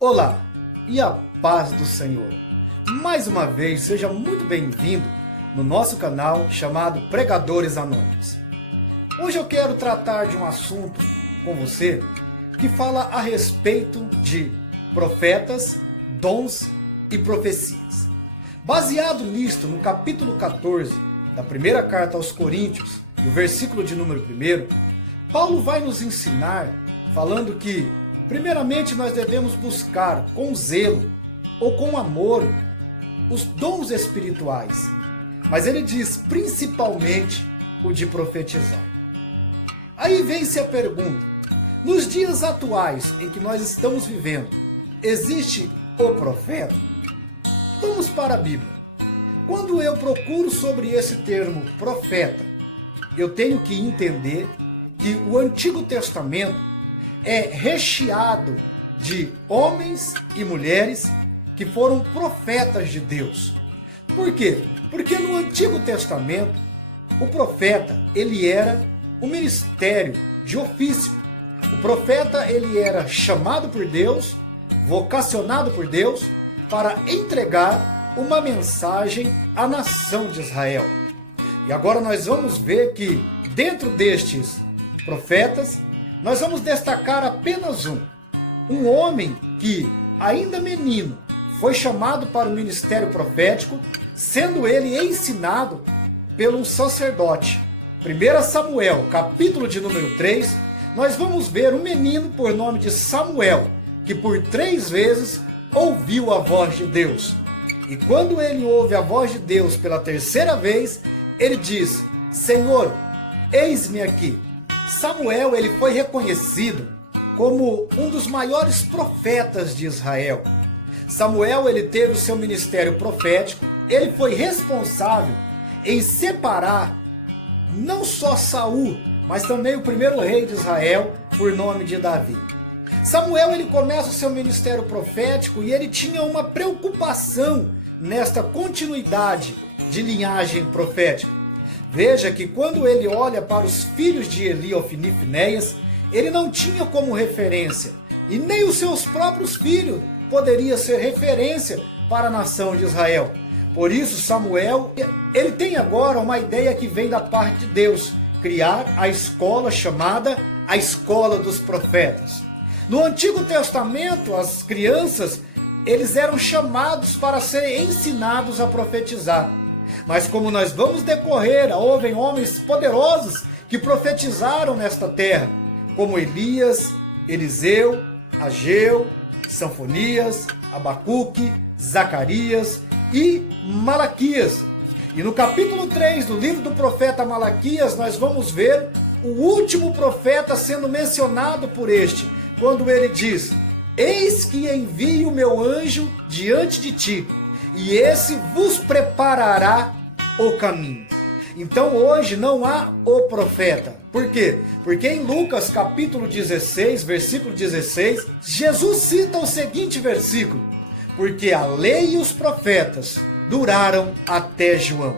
Olá e a paz do Senhor. Mais uma vez, seja muito bem-vindo no nosso canal chamado Pregadores Anônimos. Hoje eu quero tratar de um assunto com você que fala a respeito de profetas, dons e profecias. Baseado nisto, no capítulo 14 da primeira carta aos Coríntios, no versículo de número 1, Paulo vai nos ensinar falando que primeiramente, nós devemos buscar com zelo ou com amor os dons espirituais. Mas ele diz principalmente o de profetizar. Aí vem-se a pergunta: nos dias atuais em que nós estamos vivendo, existe o profeta? Vamos para a Bíblia. Quando eu procuro sobre esse termo profeta, eu tenho que entender que o Antigo Testamento é recheado de homens e mulheres que foram profetas de Deus. Por quê? Porque no Antigo Testamento, o profeta, ele era um ministério de ofício. O profeta, ele era chamado por Deus, vocacionado por Deus, para entregar uma mensagem à nação de Israel. E agora nós vamos ver que dentro destes profetas, nós vamos destacar apenas um homem que, ainda menino, foi chamado para o ministério profético, sendo ele ensinado pelo sacerdote. 1 Samuel, capítulo de número 3, nós vamos ver um menino por nome de Samuel, que por 3 vezes ouviu a voz de Deus. E quando ele ouve a voz de Deus pela 3ª vez, ele diz: Senhor, eis-me aqui. Samuel, ele foi reconhecido como um dos maiores profetas de Israel. Samuel, ele teve o seu ministério profético, ele foi responsável em separar não só Saul, mas também o primeiro rei de Israel, por nome de Davi. Samuel, ele começa o seu ministério profético e ele tinha uma preocupação nesta continuidade de linhagem profética. Veja que quando ele olha para os filhos de Eli, Ofni e Finéias, ele não tinha como referência, e nem os seus próprios filhos poderia ser referência para a nação de Israel. Por isso Samuel, ele tem agora uma ideia que vem da parte de Deus, criar a escola chamada a Escola dos Profetas. No Antigo Testamento, as crianças, eles eram chamados para serem ensinados a profetizar. Mas como nós vamos decorrer, houve homens poderosos que profetizaram nesta terra, como Elias, Eliseu, Ageu, Sanfonias, Abacuque, Zacarias e Malaquias. E no capítulo 3 do livro do profeta Malaquias, nós vamos ver o último profeta sendo mencionado por este, quando ele diz: Eis que envio o meu anjo diante de ti, e esse vos preparará o caminho. Então hoje não há o profeta. Por quê? Porque em Lucas capítulo 16, versículo 16, Jesus cita o seguinte versículo: porque a lei e os profetas duraram até João.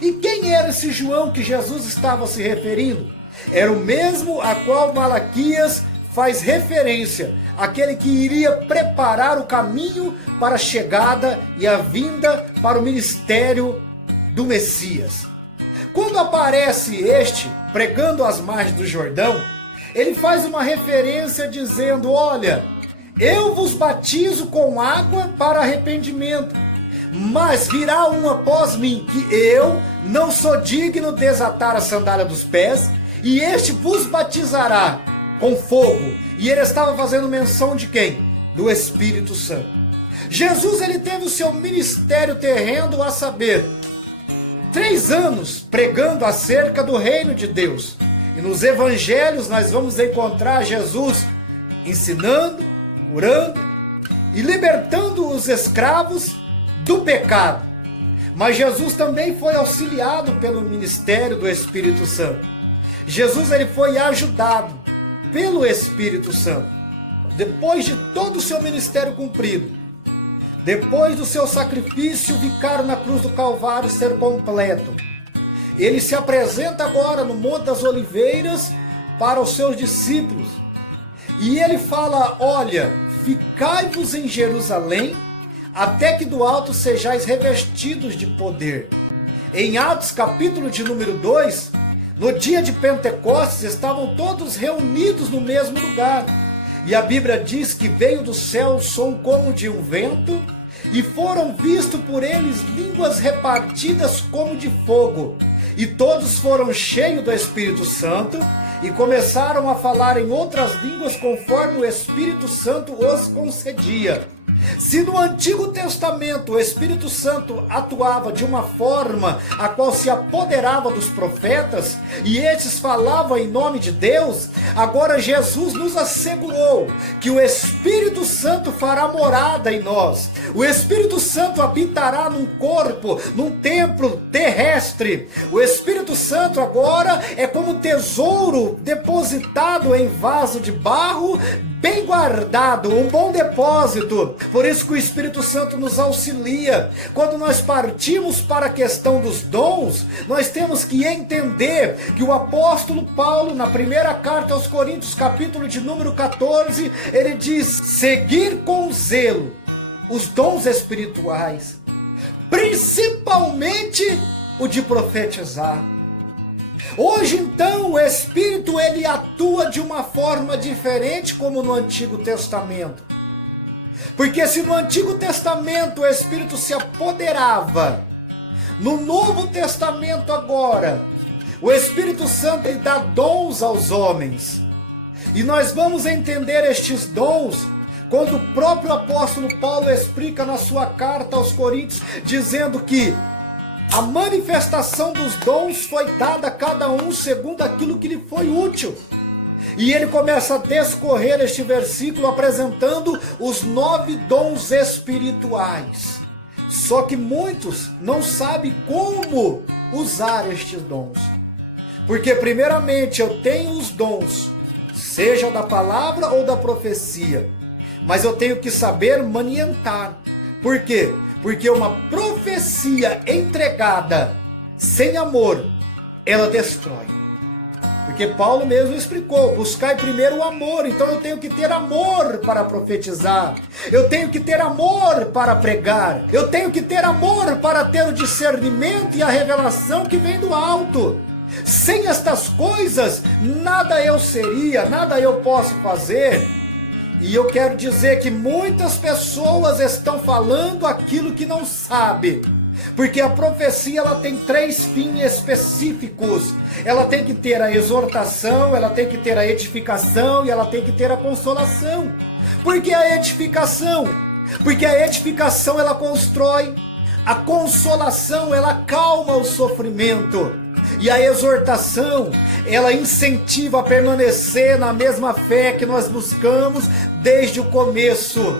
E quem era esse João que Jesus estava se referindo? Era o mesmo a qual Malaquias faz referência, aquele que iria preparar o caminho para a chegada e a vinda para o ministério do Messias. Quando aparece este pregando às margens do Jordão, ele faz uma referência dizendo: olha, eu vos batizo com água para arrependimento, mas virá um após mim, que eu não sou digno de desatar a sandália dos pés, e este vos batizará com fogo. E ele estava fazendo menção de quem? Do Espírito Santo. Jesus, ele teve o seu ministério terreno, a saber, 3 anos pregando acerca do reino de Deus. E nos evangelhos nós vamos encontrar Jesus ensinando, curando e libertando os escravos do pecado. Mas Jesus também foi auxiliado pelo ministério do Espírito Santo. Jesus, ele foi ajudado pelo Espírito Santo. Depois de todo o seu ministério cumprido, depois do seu sacrifício vicário na cruz do Calvário ser completo, ele se apresenta agora no Monte das Oliveiras para os seus discípulos. E ele fala: olha, ficai-vos em Jerusalém, até que do alto sejais revestidos de poder. Em Atos, capítulo de número 2, no dia de Pentecostes, estavam todos reunidos no mesmo lugar. E a Bíblia diz que veio do céu o som como de um vento, e foram vistos por eles línguas repartidas como de fogo. E todos foram cheios do Espírito Santo, e começaram a falar em outras línguas conforme o Espírito Santo os concedia. Se no Antigo Testamento o Espírito Santo atuava de uma forma a qual se apoderava dos profetas e estes falavam em nome de Deus, agora Jesus nos assegurou que o Espírito Santo fará morada em nós. O Espírito Santo habitará num corpo, num templo terrestre. O Espírito Santo agora é como tesouro depositado em vaso de barro, bem guardado, um bom depósito. Por isso que o Espírito Santo nos auxilia. Quando nós partimos para a questão dos dons, nós temos que entender que o apóstolo Paulo, na primeira carta aos Coríntios, capítulo de número 14, ele diz: seguir com zelo os dons espirituais, principalmente o de profetizar. Hoje então o Espírito ele atua de uma forma diferente como no Antigo Testamento. Porque se no Antigo Testamento o Espírito se apoderava, no Novo Testamento agora, o Espírito Santo ele dá dons aos homens. E nós vamos entender estes dons quando o próprio apóstolo Paulo explica na sua carta aos Coríntios, dizendo que a manifestação dos dons foi dada a cada um segundo aquilo que lhe foi útil. E ele começa a descorrer este versículo apresentando os 9 dons espirituais. Só que muitos não sabem como usar estes dons. Porque primeiramente eu tenho os dons, seja da palavra ou da profecia, mas eu tenho que saber manientar. Por quê? Porque uma profecia entregada sem amor, ela destrói. Porque Paulo mesmo explicou, buscai primeiro o amor. Então eu tenho que ter amor para profetizar. Eu tenho que ter amor para pregar. Eu tenho que ter amor para ter o discernimento e a revelação que vem do alto. Sem estas coisas, nada eu seria, nada eu posso fazer. E eu quero dizer que muitas pessoas estão falando aquilo que não sabem. Porque a profecia ela tem 3 fins específicos. Ela tem que ter a exortação, ela tem que ter a edificação e ela tem que ter a consolação. Por que a edificação? Porque a edificação ela constrói, a consolação ela calma o sofrimento. E a exortação, ela incentiva a permanecer na mesma fé que nós buscamos desde o começo.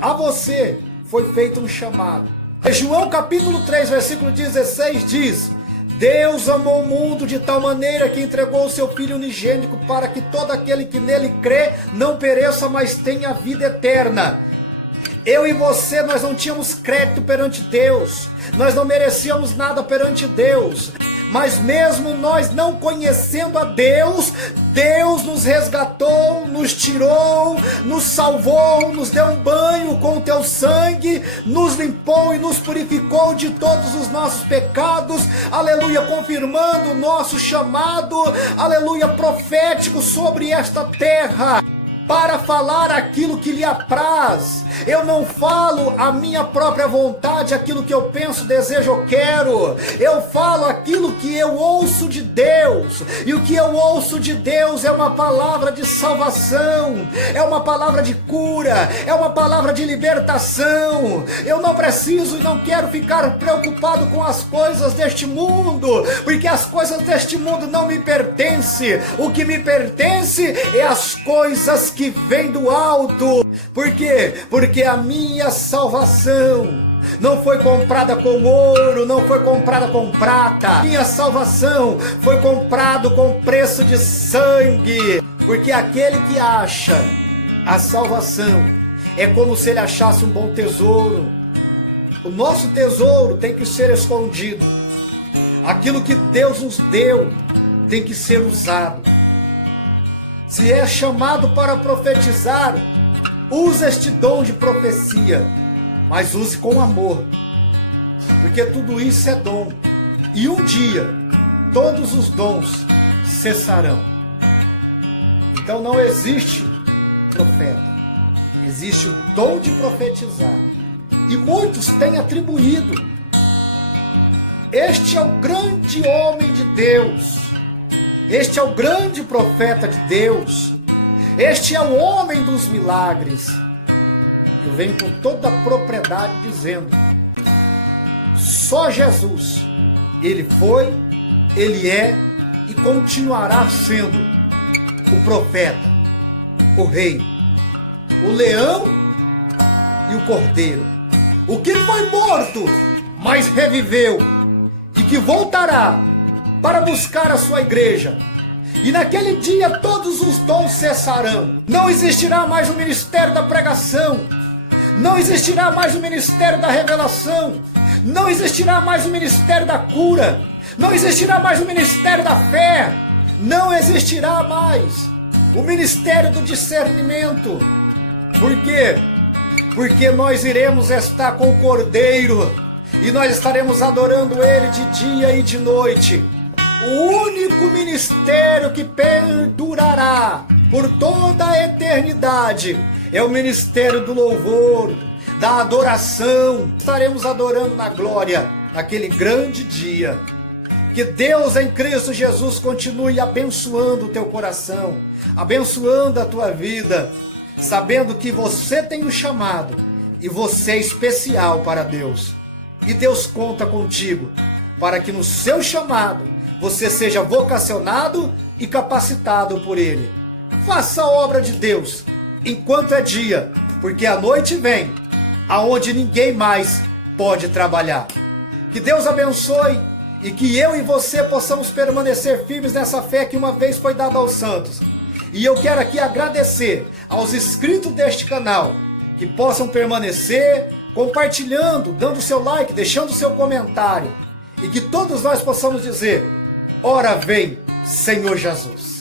A você foi feito um chamado. João capítulo 3, versículo 16 diz: Deus amou o mundo de tal maneira que entregou o seu Filho unigênito para que todo aquele que nele crê não pereça, mas tenha vida eterna. Eu e você, nós não tínhamos crédito perante Deus, nós não merecíamos nada perante Deus, mas mesmo nós não conhecendo a Deus, Deus nos resgatou, nos tirou, nos salvou, nos deu um banho com o teu sangue, nos limpou e nos purificou de todos os nossos pecados, aleluia, confirmando o nosso chamado, aleluia, profético sobre esta terra. Para falar aquilo que lhe apraz. Eu não falo a minha própria vontade, aquilo que eu penso, desejo ou quero. Eu falo aquilo que eu ouço de Deus. E o que eu ouço de Deus é uma palavra de salvação, é uma palavra de cura, é uma palavra de libertação. Eu não preciso e não quero ficar preocupado com as coisas deste mundo, porque as coisas deste mundo não me pertencem. O que me pertence é as coisas que vem do alto. Por quê? Porque a minha salvação não foi comprada com ouro, não foi comprada com prata. Minha salvação foi comprada com preço de sangue. Porque aquele que acha a salvação é como se ele achasse um bom tesouro. O nosso tesouro tem que ser escondido. Aquilo que Deus nos deu tem que ser usado. Se é chamado para profetizar, use este dom de profecia, mas use com amor, porque tudo isso é dom. E um dia, todos os dons cessarão. Então não existe profeta, existe o dom de profetizar. E muitos têm atribuído. Este é o grande homem de Deus. Este é o grande profeta de Deus. Este é o homem dos milagres. Eu venho com toda a propriedade dizendo: só Jesus, ele foi, ele é e continuará sendo o profeta, o rei, o leão e o cordeiro, o que foi morto, mas reviveu, e que voltará para buscar a sua igreja. E naquele dia todos os dons cessarão. Não existirá mais o ministério da pregação, não existirá mais o ministério da revelação, não existirá mais o ministério da cura, não existirá mais o ministério da fé, não existirá mais o ministério do discernimento. Por quê? Porque nós iremos estar com o Cordeiro e nós estaremos adorando Ele de dia e de noite. O único ministério que perdurará por toda a eternidade é o ministério do louvor, da adoração. Estaremos adorando na glória, naquele grande dia. Que Deus em Cristo Jesus continue abençoando o teu coração, abençoando a tua vida, sabendo que você tem um chamado e você é especial para Deus. E Deus conta contigo para que no seu chamado você seja vocacionado e capacitado por Ele. Faça a obra de Deus enquanto é dia, porque a noite vem, aonde ninguém mais pode trabalhar. Que Deus abençoe e que eu e você possamos permanecer firmes nessa fé que uma vez foi dada aos santos. E eu quero aqui agradecer aos inscritos deste canal, que possam permanecer compartilhando, dando seu like, deixando seu comentário, e que todos nós possamos dizer: ora vem, Senhor Jesus.